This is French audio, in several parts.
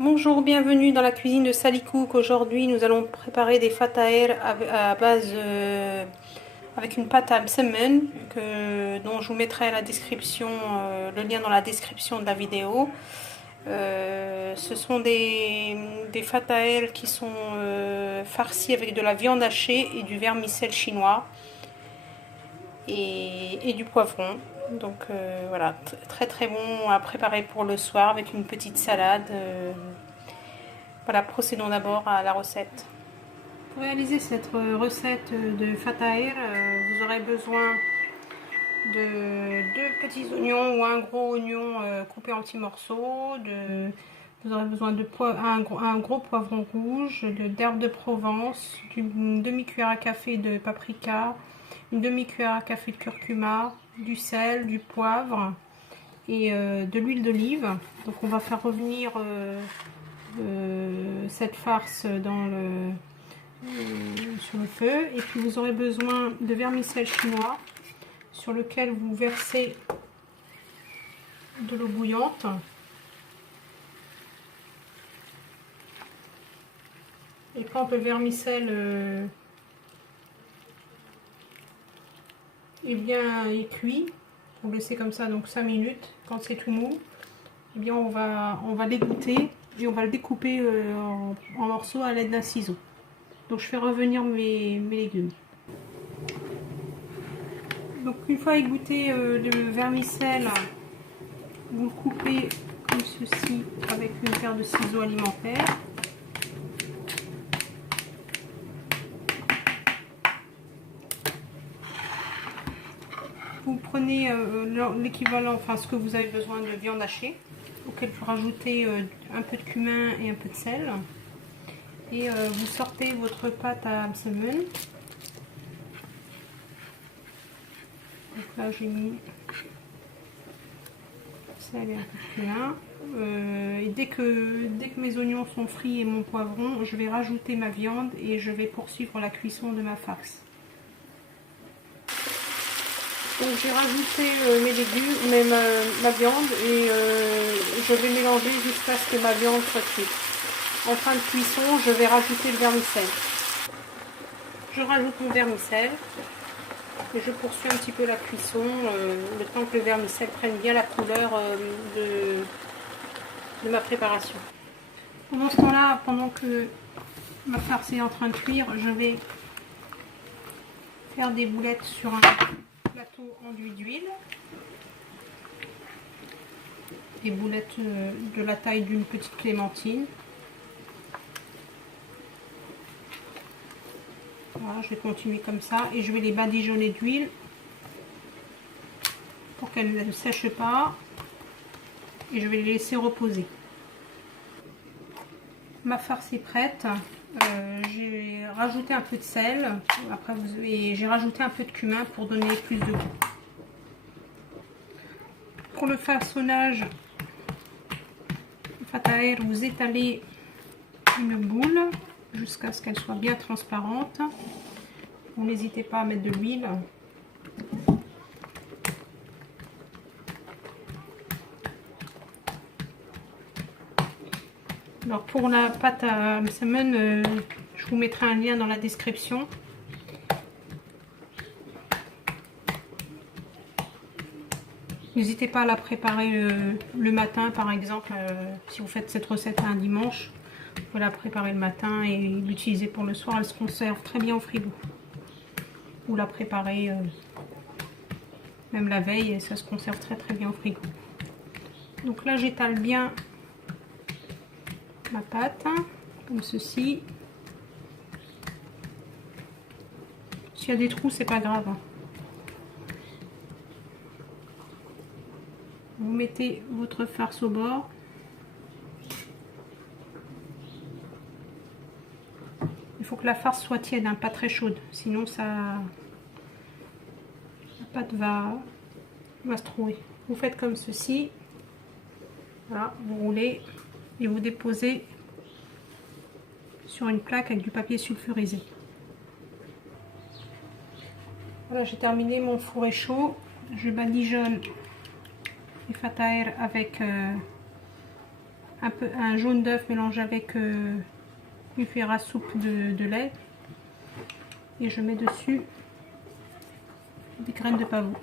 Bonjour, bienvenue dans la cuisine de Sally Cook. Aujourd'hui, nous allons préparer des fatahers à base avec une pâte à msemen dont je vous mettrai la description, le lien dans la description de la vidéo. Ce sont des fatahers qui sont farcis avec de la viande hachée et du vermicelle chinois et du poivron. Donc voilà, très très bon à préparer pour le soir avec une petite salade. Voilà, procédons d'abord à la recette. Pour réaliser cette recette de fataher, vous aurez besoin de 2 petits oignons ou un gros oignon coupé en petits morceaux. Vous aurez besoin de un gros poivron rouge, d'herbes de Provence, une demi-cuillère à café de paprika, une demi-cuillère à café de curcuma, du sel, du poivre et de l'huile d'olive. Donc on va faire revenir cette farce sur le feu. Et puis vous aurez besoin de vermicelle chinois sur lequel vous versez de l'eau bouillante. Et quand le vermicelle est cuit, vous laissez comme ça donc 5 minutes. Quand c'est tout mou, eh bien on va l'égoutter et on va le découper en morceaux à l'aide d'un ciseau. Donc je fais revenir mes légumes. Donc une fois égoutté le vermicelle, vous le coupez comme ceci avec une paire de ciseaux alimentaires. Vous prenez l'équivalent, enfin ce que vous avez besoin de viande hachée, auquel vous rajoutez un peu de cumin et un peu de sel. Et vous sortez votre pâte à msemen. Donc là j'ai mis sel et un peu de cumin. Et dès que mes oignons sont frits et mon poivron, je vais rajouter ma viande et je vais poursuivre la cuisson de ma farce. Donc j'ai rajouté mes légumes, ma viande et je vais mélanger jusqu'à ce que ma viande soit cuite. En fin de cuisson, je vais rajouter le vermicelle. Je rajoute mon vermicelle et je poursuis un petit peu la cuisson, le temps que le vermicelle prenne bien la couleur de ma préparation. Pendant ce temps-là, pendant que ma farce est en train de cuire, je vais faire des boulettes sur un plateau enduit d'huile. Des boulettes de la taille d'une petite clémentine. Voilà, je vais continuer comme ça et je vais les badigeonner d'huile pour qu'elles ne sèchent pas et je vais les laisser reposer. Ma farce est prête. J'ai rajouté un peu de sel et j'ai rajouté un peu de cumin pour donner plus de goût. Pour le façonnage fataher, vous étalez une boule jusqu'à ce qu'elle soit bien transparente. Vous n'hésitez pas à mettre de l'huile. Alors pour la pâte à msemen, je vous mettrai un lien dans la description. N'hésitez pas à la préparer le matin par exemple, si vous faites cette recette un dimanche, vous pouvez la préparer le matin et l'utiliser pour le soir. Elle se conserve très bien au frigo. Ou la préparer même la veille et ça se conserve très très bien au frigo. Donc là j'étale bien ma pâte comme ceci. S'il y a des trous, c'est pas grave. Vous mettez votre farce au bord. Il faut que la farce soit tiède, hein, pas très chaude, sinon la pâte va se trouver. Vous faites comme ceci. Voilà, vous roulez et vous déposez sur une plaque avec du papier sulfurisé. Voilà, j'ai terminé, mon four est chaud. Je badigeonne les fatahers avec un jaune d'œuf mélangé avec une cuillère à soupe de lait. Et je mets dessus des graines de pavot.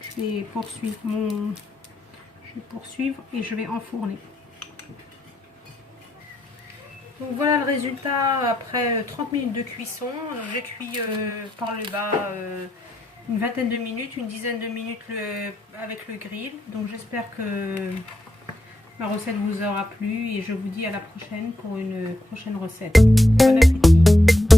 Je vais poursuivre et je vais enfourner. Donc voilà le résultat après 30 minutes de cuisson. J'ai cuit par le bas une vingtaine de minutes, une dizaine de minutes avec le grill. Donc j'espère que ma recette vous aura plu et je vous dis à la prochaine pour une prochaine recette. Bon appétit!